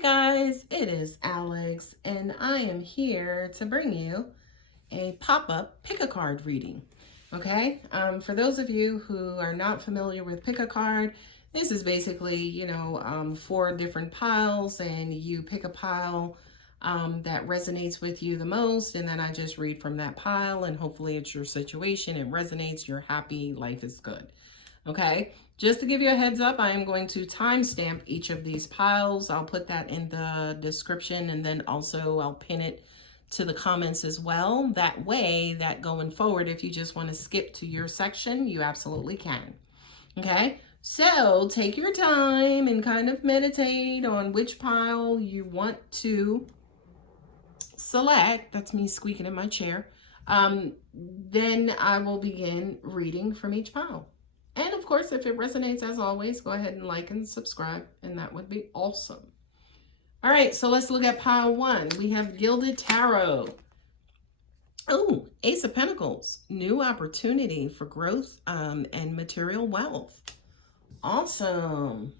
Hey guys, it is Alex, and I am here to bring you a pop-up pick-a-card reading. Okay, for those of you who are not familiar with pick-a-card, this is basically, 4 different piles, and you pick a pile that resonates with you the most, and then I just read from that pile, and hopefully it's your situation, it resonates, you're happy, life is good. Okay, just to give you a heads up, I am going to timestamp each of these piles. I'll put that in the description, and then also I'll pin it to the comments as well. That way, that going forward, if you just want to skip to your section, you absolutely can. Okay, so take your time and kind of meditate on which pile you want to select. That's me squeaking in my chair. Then I will begin reading from each pile. And of course, if it resonates, as always, go ahead and like and subscribe, and that would be awesome. All right, so let's look at pile 1. We have Gilded Tarot. Oh, Ace of Pentacles, new opportunity for growth and material wealth. Awesome.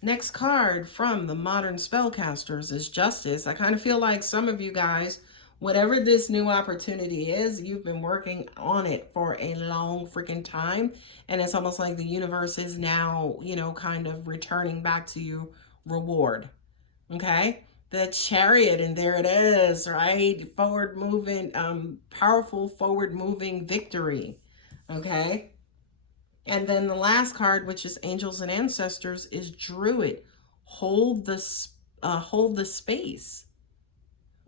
Next card from the Modern Spellcasters is Justice. I kind of feel like some of you guys, whatever this new opportunity is, you've been working on it for a long freaking time. And it's almost like the universe is now, kind of returning back to you reward. Okay? The Chariot, and there it is, right? Forward moving, powerful forward moving victory. Okay? And then the last card, which is Angels and Ancestors, is Druid. Hold the space.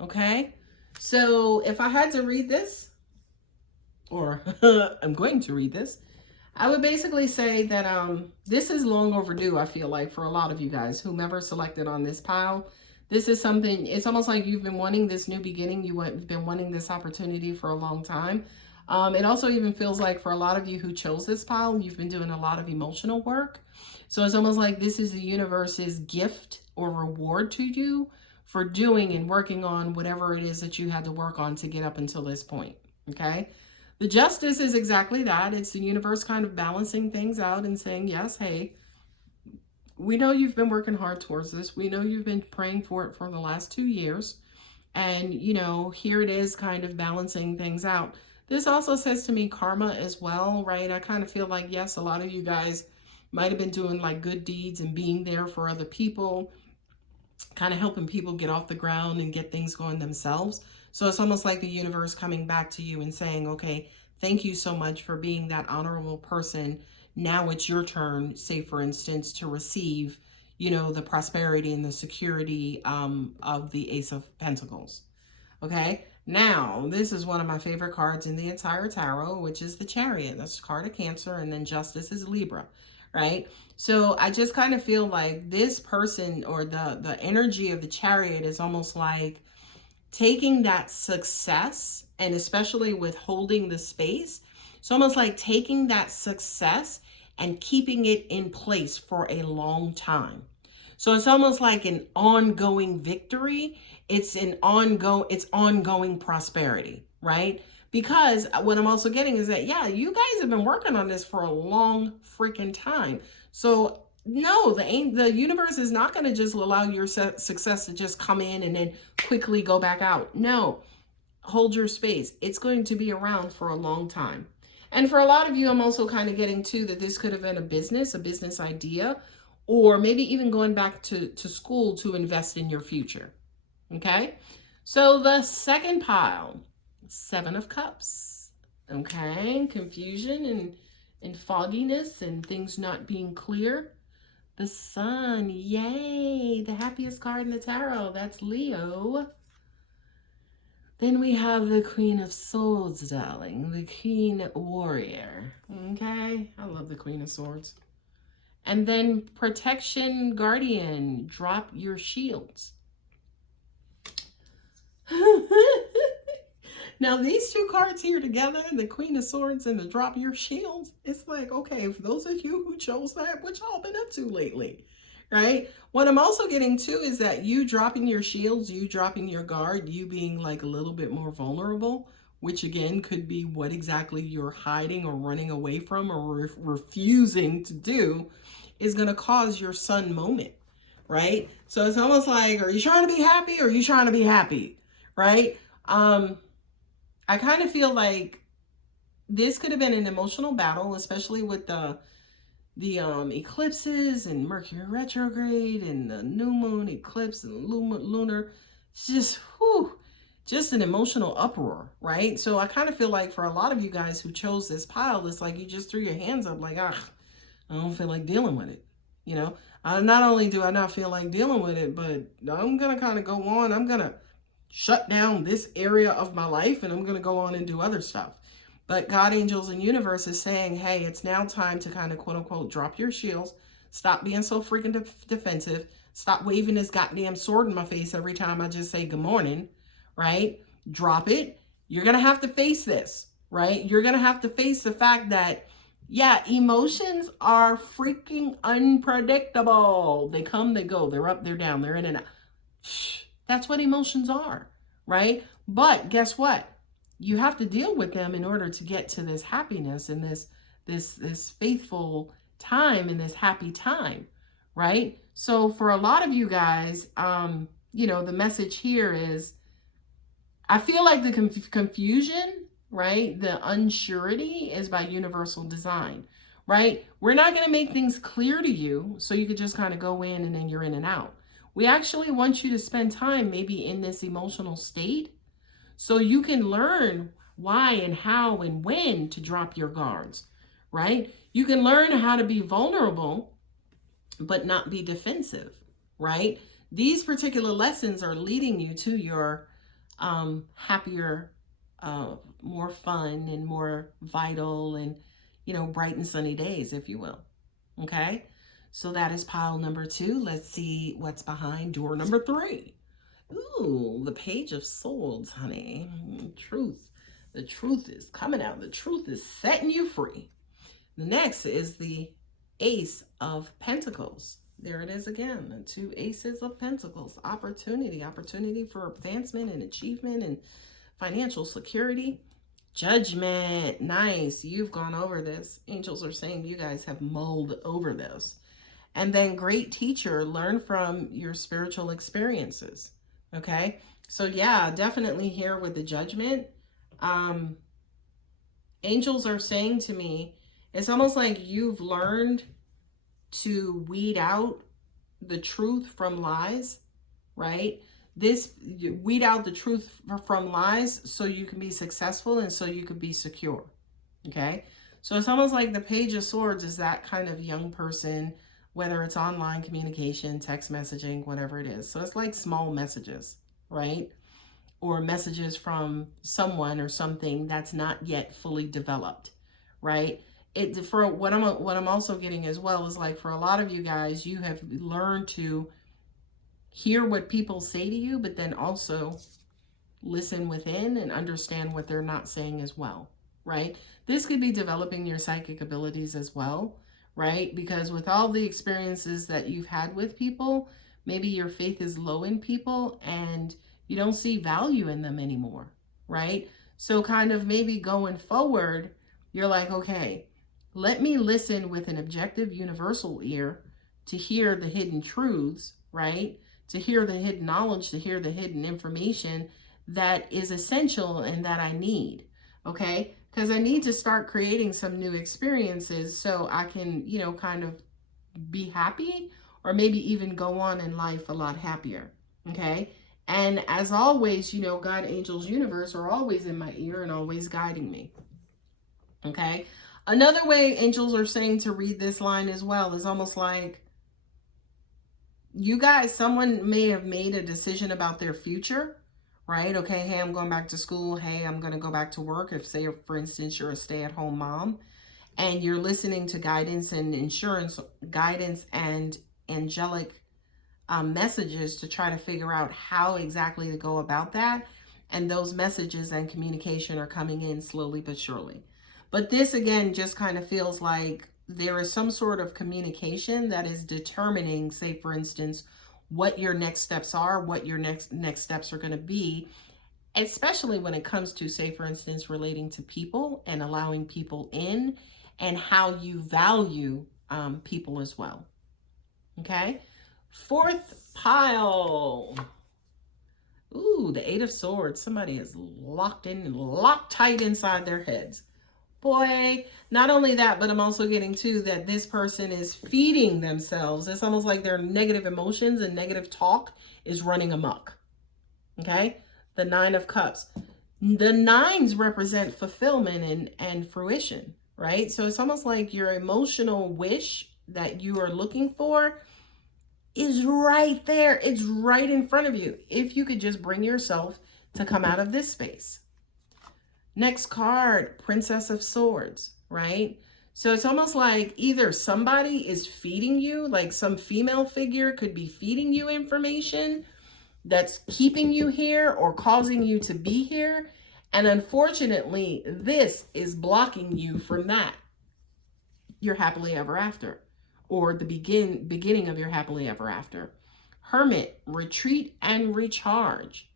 Okay? So if I had to read this, or I'm going to read this, I would basically say that this is long overdue, I feel like, for a lot of you guys, whomever selected on this pile. This is something, it's almost like you've been wanting this new beginning. You've been wanting this opportunity for a long time. It also even feels like for a lot of you who chose this pile, you've been doing a lot of emotional work. So it's almost like this is the universe's gift or reward to you for doing and working on whatever it is that you had to work on to get up until this point. Okay. The Justice is exactly that. It's the universe kind of balancing things out and saying, yes, hey, we know you've been working hard towards this. We know you've been praying for it for the last 2 years. And, here it is kind of balancing things out. This also says to me karma as well, right? I kind of feel like, yes, a lot of you guys might have been doing like good deeds and being there for other people, kind of helping people get off the ground and get things going themselves. So it's almost like the universe coming back to you and saying, okay, thank you so much for being that honorable person. Now it's your turn, say for instance, to receive, the prosperity and the security of the Ace of Pentacles. Okay. Now, this is one of my favorite cards in the entire tarot, which is the Chariot. That's a card of Cancer, and then Justice is Libra, right? So I just kind of feel like this person, or the energy of the Chariot, is almost like taking that success, and especially with holding the space, it's almost like taking that success and keeping it in place for a long time. So it's almost like an ongoing victory. It's ongoing prosperity, right? Because what I'm also getting is that, yeah, you guys have been working on this for a long freaking time. So no, the universe is not going to just allow your success to just come in and then quickly go back out. No, hold your space. It's going to be around for a long time. And for a lot of you, I'm also kind of getting too that this could have been a business idea, or maybe even going back to school to invest in your future. Okay. So the second pile, 7 of Cups. Okay. Confusion and fogginess and things not being clear. The Sun, yay, the happiest card in the tarot. That's Leo. Then we have the Queen of Swords, darling, the Queen Warrior. Okay, I love the Queen of Swords. And then Protection, Guardian, drop your shields. Now, these 2 cards here together, the Queen of Swords and the drop your shields, it's like, okay, for those of you who chose that, what y'all been up to lately, right? What I'm also getting to is that you dropping your shields, you dropping your guard, you being like a little bit more vulnerable, which again could be what exactly you're hiding or running away from or refusing to do, is going to cause your sun moment, right? So it's almost like, are you trying to be happy or are you trying to be happy, right? I kind of feel like this could have been an emotional battle, especially with the eclipses and Mercury retrograde and the new moon eclipse and lunar. It's just, whew, just an emotional uproar, right? So I kind of feel like for a lot of you guys who chose this pile, it's like you just threw your hands up like, I don't feel like dealing with it. You know, not only do I not feel like dealing with it, but I'm going to kind of go on. I'm going to shut down this area of my life and I'm going to go on and do other stuff. But God, angels, and universe is saying, hey, it's now time to kind of quote unquote drop your shields. Stop being so freaking defensive. Stop waving this goddamn sword in my face every time I just say good morning, right? Drop it. You're going to have to face this, right? You're going to have to face the fact that, yeah, emotions are freaking unpredictable. They come, they go. They're up, they're down, they're in and out. That's what emotions are, right? But guess what? You have to deal with them in order to get to this happiness and this faithful time and this happy time, right? So for a lot of you guys, you know, the message here is, I feel like the confusion, right? The unsurety is by universal design, right? We're not going to make things clear to you so you could just kind of go in and then you're in and out. We actually want you to spend time maybe in this emotional state so you can learn why and how and when to drop your guards, right? You can learn how to be vulnerable, but not be defensive, right? These particular lessons are leading you to your happier, more fun and more vital and, you know, bright and sunny days, if you will. Okay. So that is pile number 2. Let's see what's behind door number 3. Ooh, the Page of Swords, honey. Truth. The truth is coming out. The truth is setting you free. The next is the Ace of Pentacles. There it is again. The 2 Aces of Pentacles. Opportunity for advancement and achievement and financial security. Judgment. Nice. You've gone over this. Angels are saying you guys have mulled over this. And then great teacher. Learn from your spiritual experiences. Okay. So yeah, definitely here with the Judgment. Angels are saying to me, it's almost like you've learned to weed out the truth from lies, right? You weed out the truth from lies so you can be successful and so you can be secure. Okay. So it's almost like the Page of Swords is that kind of young person, whether it's online communication, text messaging, whatever it is. So it's like small messages, right? Or messages from someone or something that's not yet fully developed, right? For what I'm also getting as well is like for a lot of you guys, you have learned to hear what people say to you, but then also listen within and understand what they're not saying as well, right? This could be developing your psychic abilities as well, right? Because with all the experiences that you've had with people, maybe your faith is low in people and you don't see value in them anymore, right? So kind of maybe going forward, you're like, okay, let me listen with an objective universal ear to hear the hidden truths, right? To hear the hidden knowledge, to hear the hidden information that is essential and that I need, okay? Because I need to start creating some new experiences so I can, you know, kind of be happy or maybe even go on in life a lot happier, okay? And as always, you know, God, angels, universe are always in my ear and always guiding me, okay? Another way angels are saying to read this line as well is almost like you guys, someone may have made a decision about their future, right? Okay, hey, I'm going back to school. Hey, I'm going to go back to work. If, say, for instance, you're a stay-at-home mom and you're listening to guidance and guidance and angelic messages to try to figure out how exactly to go about that. And those messages and communication are coming in slowly but surely. But this, again, just kind of feels like there is some sort of communication that is determining, say, for instance, what your next steps are, what your next steps are going to be, especially when it comes to, say, for instance, relating to people and allowing people in and how you value people as well. Okay. Fourth pile. Ooh, the Eight of Swords. Somebody is locked tight inside their heads. Boy, not only that, but I'm also getting too that this person is feeding themselves. It's almost like their negative emotions and negative talk is running amok. Okay? The Nine of Cups. The nines represent fulfillment and fruition, right? So it's almost like your emotional wish that you are looking for is right there. It's right in front of you. If you could just bring yourself to come out of this space. Next card, Princess of Swords, right? So it's almost like either somebody is feeding you, like some female figure could be feeding you information that's keeping you here or causing you to be here. And unfortunately, this is blocking you from that. Your happily ever after, or the beginning of your happily ever after. Hermit, retreat and recharge,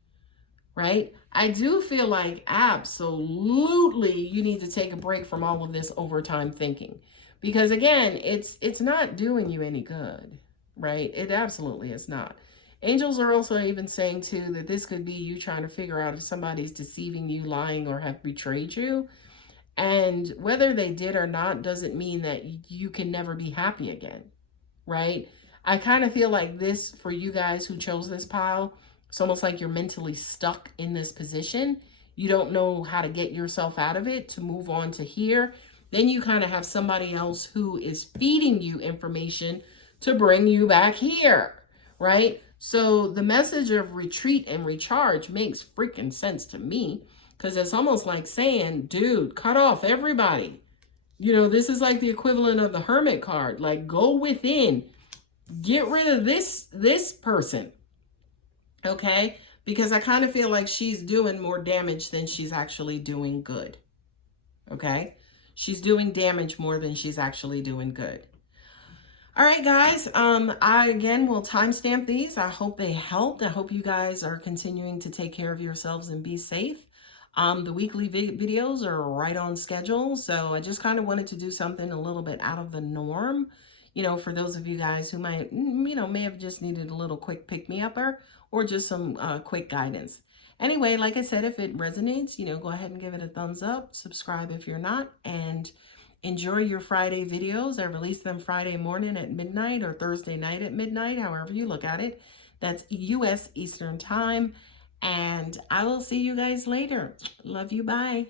right? I do feel like absolutely you need to take a break from all of this overtime thinking, because again, it's not doing you any good, right? It absolutely is not. Angels are also even saying too that this could be you trying to figure out if somebody's deceiving you, lying, or have betrayed you. And whether they did or not doesn't mean that you can never be happy again, right? I kind of feel like this, for you guys who chose this pile, it's almost like you're mentally stuck in this position. You don't know how to get yourself out of it to move on to here. Then you kind of have somebody else who is feeding you information to bring you back here, right? So the message of retreat and recharge makes freaking sense to me, because it's almost like saying, dude, cut off everybody. You know, this is like the equivalent of the Hermit card. Like, go within. Get rid of this person. Okay? Because I kind of feel like she's doing more damage than she's actually doing good. Okay? She's doing damage more than she's actually doing good. All right, guys. I, again, will timestamp these. I hope they helped. I hope you guys are continuing to take care of yourselves and be safe. The weekly videos are right on schedule. So I just kind of wanted to do something a little bit out of the norm, you know, for those of you guys who might, you know, may have just needed a little quick pick-me-upper or just some quick guidance. Anyway, like I said, if it resonates, you know, go ahead and give it a thumbs up, subscribe if you're not, and enjoy your Friday videos. I release them Friday morning at midnight or Thursday night at midnight, however you look at it. That's U.S. Eastern Time. And I will see you guys later. Love you. Bye.